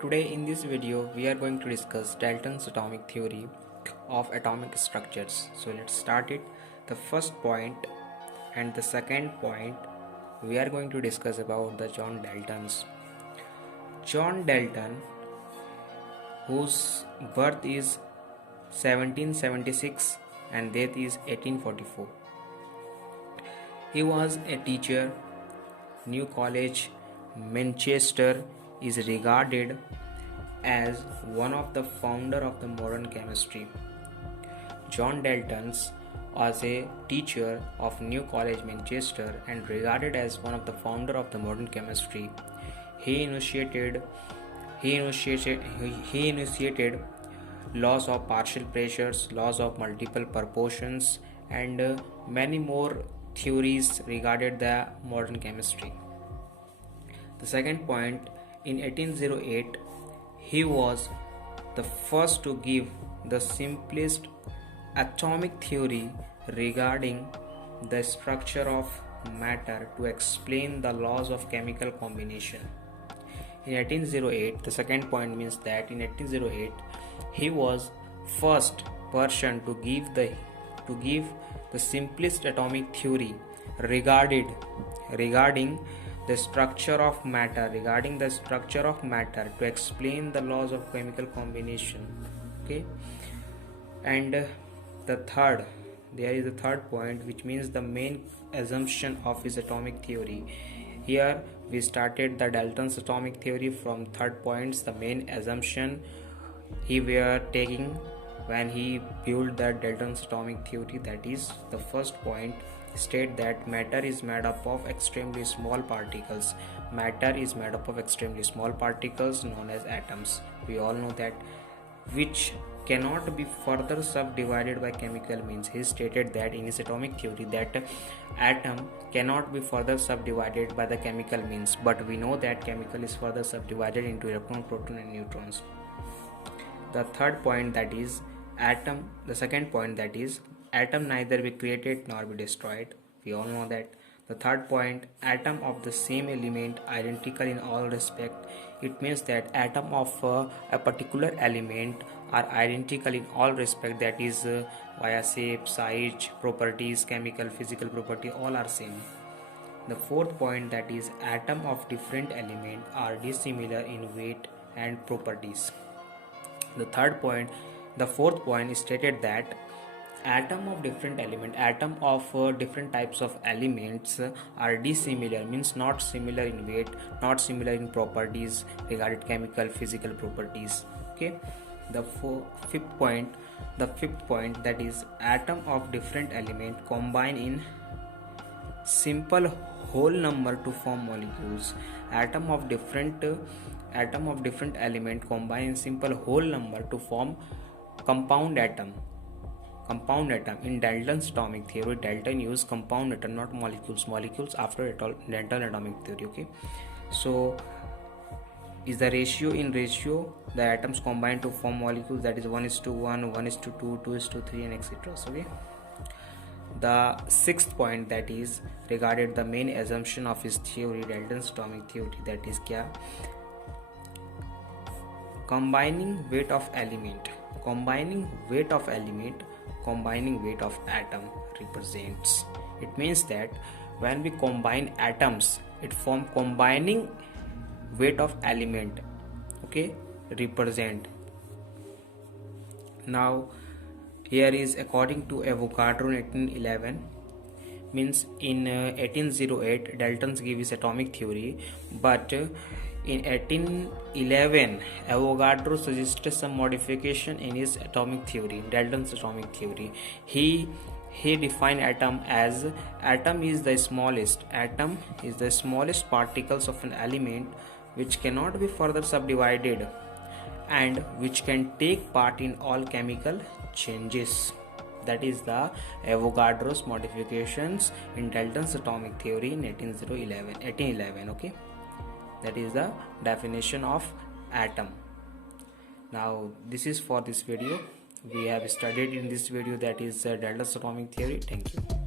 Today in this video we are going to discuss Dalton's atomic theory of atomic structures. So let's start it. The first point and the second point we are going to discuss about the John Daltons. John Dalton, whose birth is 1776 and death is 1844. He was a teacher. New College, Manchester is regarded as one of the founder of the modern chemistry. John Dalton was a teacher of New College, Manchester and regarded as one of the founder of the modern chemistry. He initiated laws of partial pressures, laws of multiple proportions and many more theories regarding the modern chemistry. The second point, in 1808, he was the first to give the simplest atomic theory regarding the structure of matter to explain the laws of chemical combination. In 1808, the second point means that in 1808, he was first person to give the simplest atomic theory regarding the structure of matter to explain the laws of chemical combination. Okay, and there is a third point, which means the main assumption of his atomic theory. Here we started the Dalton's atomic theory from third points. The main assumption he were taking when he built the Dalton's atomic theory, that is the first point, state that matter is made up of extremely small particles. Matter is made up of extremely small particles known as atoms. We all know that, which cannot be further subdivided by chemical means. He stated that in his atomic theory that atom cannot be further subdivided by the chemical means, but we know that chemical is further subdivided into electron, proton and neutrons. The third point, that is atom. The second point, that is atom neither be created nor be destroyed. We all know that. The third point, atom of the same element identical in all respect. It means that atom of a particular element are identical in all respect, that is via shape, size, properties, chemical, physical property, all are same. The fourth point, that is atom of different element are dissimilar in weight and properties. The fourth point is stated that atom of different types of elements are dissimilar, means not similar in weight, not similar in properties regarding chemical, physical properties. Okay. The fifth point, that is atom of different element combine in simple whole number to form molecules. Atom of different element combine in simple whole number to form compound atom. In Dalton's atomic theory, Dalton used compound atom, not molecules after Dalton atomic theory. Okay, so is the ratio the atoms combine to form molecules, that is 1:1, 1:2, 2:3 and etc. Okay. The sixth point, that is regarded the main assumption of his theory, Dalton's atomic theory, that is combining weight of atom represents. It means that when we combine atoms, it form combining weight of element. Okay, represent. Now here is according to Avogadro in 1811, means in 1808 Dalton gave his atomic theory, but in 1811 Avogadro suggested some modification in his atomic theory, Dalton's atomic theory. He defined atom as atom is the smallest particles of an element which cannot be further subdivided and which can take part in all chemical changes. That is the Avogadro's modifications in Dalton's atomic theory in 1811. Okay, that is the definition of atom. Now this is for this video. We have studied in this video, that is Dalton's atomic theory. Thank you.